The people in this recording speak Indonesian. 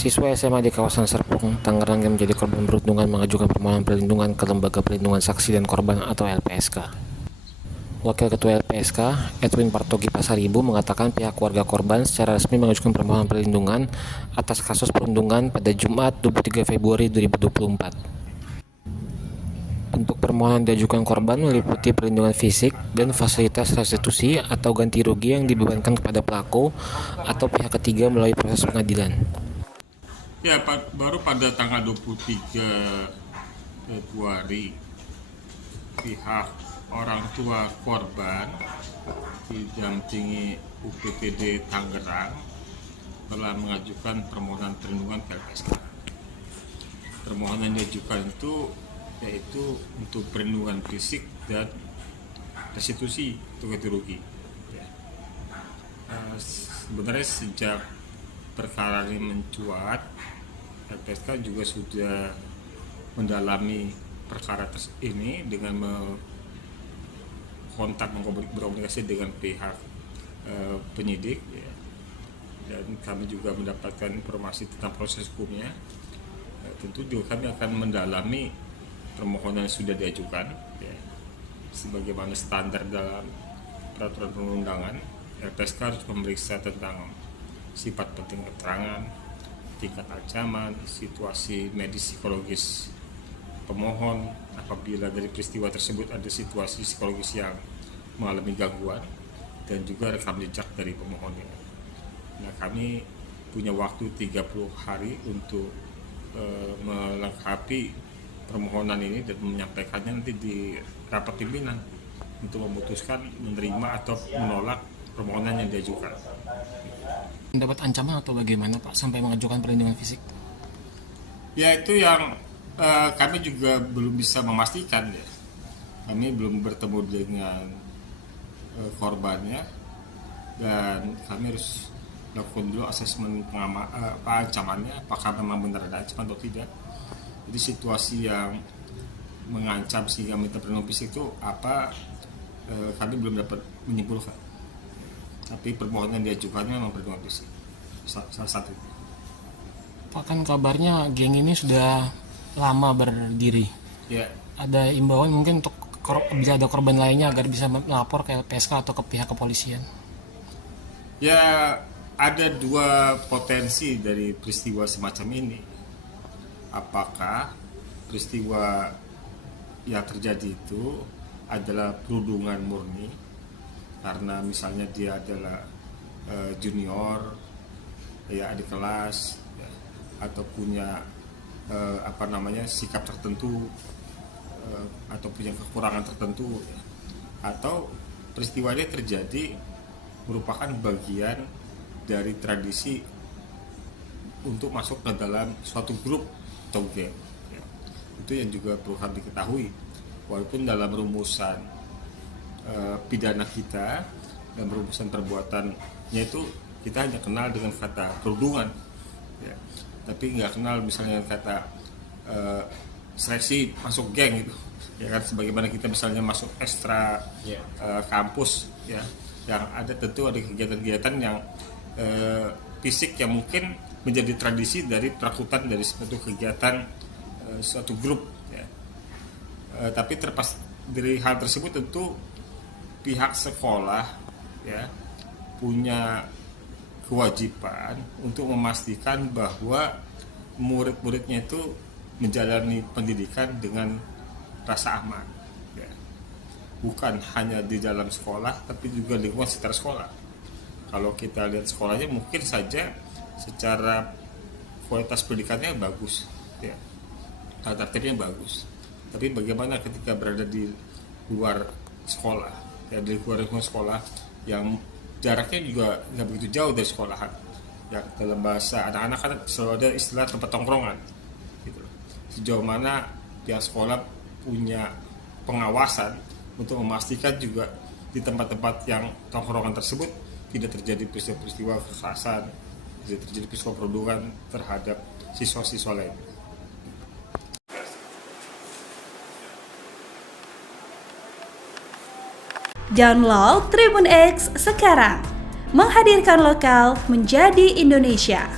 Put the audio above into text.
Siswa SMA di kawasan Serpong, Tangerang yang menjadi korban perundungan mengajukan permohonan perlindungan ke Lembaga Perlindungan Saksi dan Korban atau LPSK. Wakil Ketua LPSK, Edwin Partogi Pasaribu, mengatakan pihak keluarga korban secara resmi mengajukan permohonan perlindungan atas kasus perundungan pada Jumat 23 Februari 2024. Bentuk permohonan diajukan korban meliputi perlindungan fisik dan fasilitas restitusi atau ganti rugi yang dibebankan kepada pelaku atau pihak ketiga melalui proses pengadilan. Ya, baru pada tanggal 23 Februari pihak orang tua korban didampingi UPTD Tangerang telah mengajukan permohonan perlindungan ke LPSK. Permohonan yang diajukan itu yaitu untuk perlindungan fisik dan restitusi untuk ganti rugi. Sebenarnya sejak perkara ini mencuat, LPSK juga sudah mendalami perkara ini dengan berkomunikasi dengan pihak penyidik, ya. Dan kami juga mendapatkan informasi tentang proses hukumnya. Tentu juga kami akan mendalami permohonan yang sudah diajukan, ya. Sebagaimana standar dalam peraturan perundangan, LPSK harus memeriksa tentang sifat penting keterangan, tingkat ancaman, situasi medis psikologis pemohon apabila dari peristiwa tersebut ada situasi psikologis yang mengalami gangguan, dan juga rekam jejak dari pemohonnya. Nah, kami punya waktu 30 hari untuk melengkapi permohonan ini dan menyampaikannya nanti di rapat pimpinan untuk memutuskan menerima atau menolak permohonan yang diajukan. Mendapat ancaman atau bagaimana Pak sampai mengajukan perlindungan fisik? Ya, itu yang kami juga belum bisa memastikan, ya. Kami belum bertemu dengan korbannya dan kami harus lakukan dulu asesmen ancamannya, apakah memang benar ada ancaman atau tidak. Jadi situasi yang mengancam sehingga minta perlindungan fisik itu apa, kami belum dapat menyimpulkan. Tapi permohonan diajukannya memang perlindungan fisik salah satu. Pak, kan kabarnya geng ini sudah lama berdiri. Ya. Ada imbauan mungkin untuk bila ada korban lainnya agar bisa melapor ke LPSK atau ke pihak kepolisian? Ya, ada dua potensi dari peristiwa semacam ini. Apakah peristiwa yang terjadi itu adalah perundungan murni karena misalnya dia adalah junior, ya adik kelas, ya, atau punya sikap tertentu, atau punya kekurangan tertentu, ya. Atau peristiwa ini terjadi merupakan bagian dari tradisi untuk masuk ke dalam suatu grup atau geng, ya. Itu yang juga perlu diketahui, walaupun dalam rumusan pidana kita dan rumusan perbuatannya itu kita hanya kenal dengan kata perundungan, ya. Tapi nggak kenal misalnya kata seleksi masuk geng gitu, ya kan, sebagaimana kita misalnya masuk ekstra kampus, ya, yang ada tentu ada kegiatan-kegiatan yang fisik yang mungkin menjadi tradisi dari perakutan dari suatu kegiatan suatu grup, ya. Tapi terlepas dari hal tersebut tentu pihak sekolah, ya, punya kewajiban untuk memastikan bahwa murid-muridnya itu menjalani pendidikan dengan rasa aman, ya. Bukan hanya di dalam sekolah tapi juga lingkungan sekitar sekolah. Kalau kita lihat sekolahnya mungkin saja secara kualitas pendidikannya bagus, ya, tata tertibnya bagus, tapi bagaimana ketika berada di luar sekolah, ya, di luar lingkungan sekolah yang jaraknya juga nggak begitu jauh dari sekolahan, ya, dalam bahasa anak-anak kan selalu ada istilah tempat tongkrongan, gitu. Sejauh mana pihak sekolah punya pengawasan untuk memastikan juga di tempat-tempat yang tongkrongan tersebut tidak terjadi peristiwa-peristiwa kekerasan, tidak terjadi peristiwa perundungan terhadap siswa-siswa lain. Download Tribun X sekarang, menghadirkan lokal menjadi Indonesia.